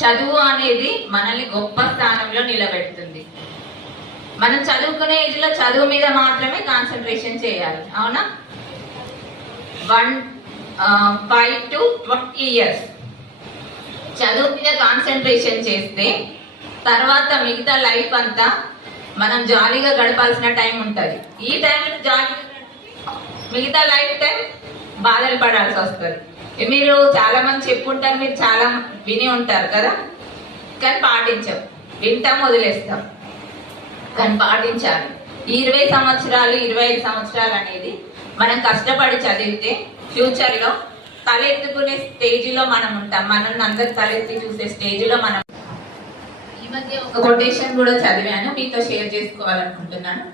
చదువు అనేది మనల్ని గొప్ప స్థానంలో నిలబెడుతుంది. మనం చదువుకునే ఏజ్ లో చదువు మీద మాత్రమే కాన్సన్ట్రేషన్ చేయాలి, అవునా? 5 to 20 years చదువు మీద కాన్సన్ట్రేషన్ చేస్తే తర్వాత మిగతా లైఫ్ అంతా మనం జాలీగా గడపాల్సిన టైం ఉంటుంది. ఈ టైంలో జాలీగా మిగతా లైఫ్ టైం బాధలు పడాల్సి వస్తుంది. మీరు చాలా మంది చెప్పుంటారు, మీరు చాలా విని ఉంటారు కదా, కానీ పాటించాం. వింటాం, వదిలేస్తాం, కానీ పాటించాలి. 20 సంవత్సరాలు 25 సంవత్సరాలు అనేది మనం కష్టపడి చదివితే ఫ్యూచర్ లో తలెత్తుకునే స్టేజ్ లో మనం ఉంటాం. మనల్ని అందరు తలెత్తి చూసే స్టేజ్ లో మనం. ఈ మధ్య ఒక కొటేషన్ కూడా చదివాను, మీతో షేర్ చేసుకోవాలనుకుంటున్నాను.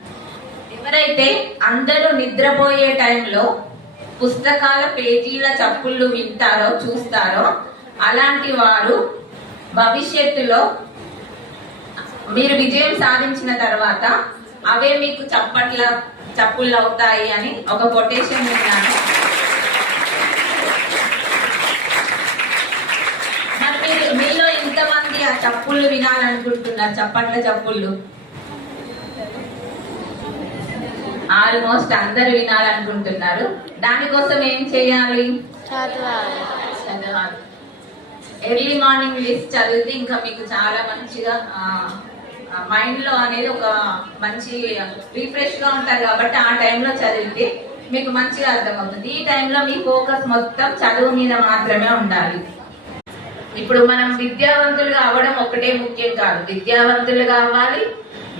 ఎవరైతే అందరూ నిద్రపోయే టైంలో పుస్తకాల పేజీల చప్పుళ్ళు వింటారో చూస్తారో అలాంటి వారు భవిష్యత్తులో మీరు విజయం సాధించిన తర్వాత అవే మీకు చప్పుళ్ళు అవుతాయి అని ఒక కొటేషన్ విన్నాను. మరి మీలో ఎంతమంది ఆ చప్పుళ్ళు వినాలనుకుంటున్నారు? చప్పుళ్ళు ఆల్మోస్ట్ అందరు వినాలనుకుంటున్నారు. దానికోసం ఏం చేయాలి? చదవాలి. ఎర్లీ మార్నింగ్ లిస్ట్ చదివితే ఇంకా మీకు చాలా మంచిగా మైండ్ లో అనేది ఒక మంచి రిఫ్రెష్ గా ఉంటారు. కాబట్టి ఆ టైంలో చదివితే మీకు మంచిగా అర్థమవుతుంది. ఈ టైంలో మీ ఫోకస్ మొత్తం చదువు మీద మాత్రమే ఉండాలి. ఇప్పుడు మనం విద్యావంతులు కావడం ఒకటే ముఖ్యం కాదు. విద్యావంతులు కావాలి,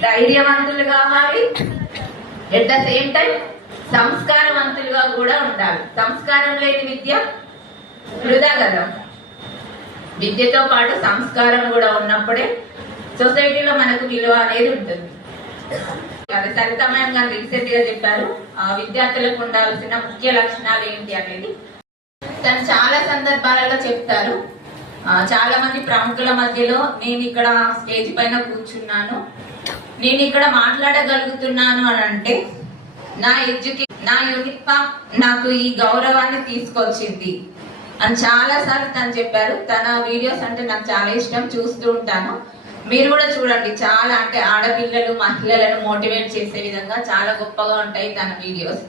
ధైర్యవంతులు కావాలి, ఎట్ ద సేమ్ టైం సంస్కారవంతులుగా కూడా ఉండాలి. సంస్కారం లేని విద్య వృధా కదా. విద్యతో పాటు సంస్కారం కూడా ఉన్నప్పుడే సొసైటీలో మనకు విలువ అనేది ఉంటుంది. సరితమయం గారు రీసెంట్ గా చెప్పారు విద్యార్థులకు ఉండాల్సిన ముఖ్య లక్షణాలు ఏంటి అనేది. తను చాలా సందర్భాలలో చెప్తారు. చాలా మంది ప్రముఖుల మధ్యలో నేను ఇక్కడ స్టేజ్ పైన కూర్చున్నాను, నేను ఇక్కడ మాట్లాడగలుగుతున్నాను అని అంటే నా యూనిఫామ్ నాకు ఈ గౌరవాన్ని తీసుకొచ్చింది అని చాలా సార్లు తను చెప్పారు. తన వీడియోస్ అంటే నాకు చాలా ఇష్టం, చూస్తూ ఉంటాను. మీరు కూడా చూడండి. చాలా అంటే ఆడపిల్లలు మహిళలను మోటివేట్ చేసే విధంగా చాలా గొప్పగా ఉంటాయి తన వీడియోస్.